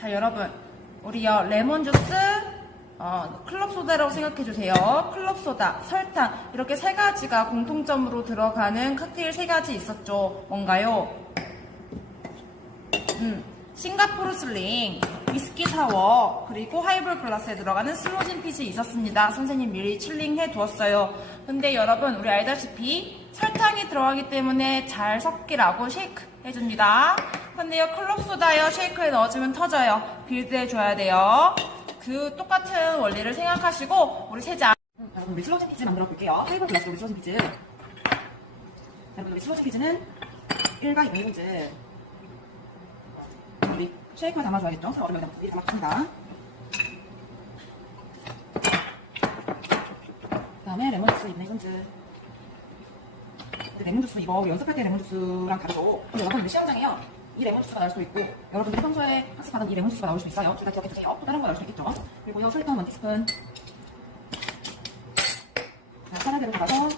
자, 여러분. 우리요, 레몬 주스, 어, 클럽 소다라고 생각해 주세요. 클럽 소다, 설탕. 이렇게 세 가지가 공통점으로 들어가는 칵테일 세 가지 있었죠. 뭔가요? 음, 싱가포르 슬링, 위스키 사워, 그리고 하이볼 글라스에 들어가는 슬로진 핏이 있었습니다. 선생님 미리 칠링해 두었어요. 근데 여러분, 우리 알다시피 설탕이 들어가기 때문에 잘 섞이라고 쉐이크 해줍니다. 근데요, 클럽 소다요, 쉐이크에 넣어주면 터져요. 빌드 해 줘야 돼요. 그 똑같은 원리를 생각하시고, 우리 세 잔. 음, 여러분 우리 슬로진 피즈 만들어 볼게요. 하이볼 글라스로 우리 슬로진 피즈. 여러분 우리 슬로진 피즈는 1과 2인분즈. 우리 쉐이커 담아줘야겠죠? 서로 얼른 미리 담아줍니다. 그 다음에 레몬 주스 2인분즈. 레몬 주스 이거 연습할 때 레몬 주스랑 다르죠. 근데 여러분 우리 시험장에요. 이 레몬 주스가 나올 수도 있고 여러분들이 평소에 학습하던 이 레몬 주스가 나올 수도 있어요. 일단 기억해주세요. 또 다른 거 나올 수도 있겠죠. 그리고요 설탕 1티스푼 자, 사라대로 잡아서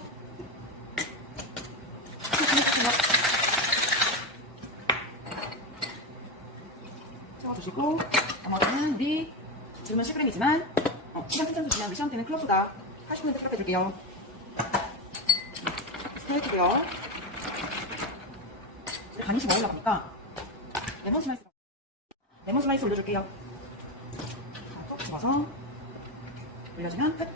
채워주시고 나머지는 우리 지금은 10g이지만 어, 시간 괜찮으시면 우리 시험 때는 클럽소다 80% 클럽 해줄게요. 스테이크고요. 우리 간이시 먹으려고 하니까 레몬 슬라이스 레몬 슬라이스 올려줄게요. 자, 톡 집어서 올려주면 끝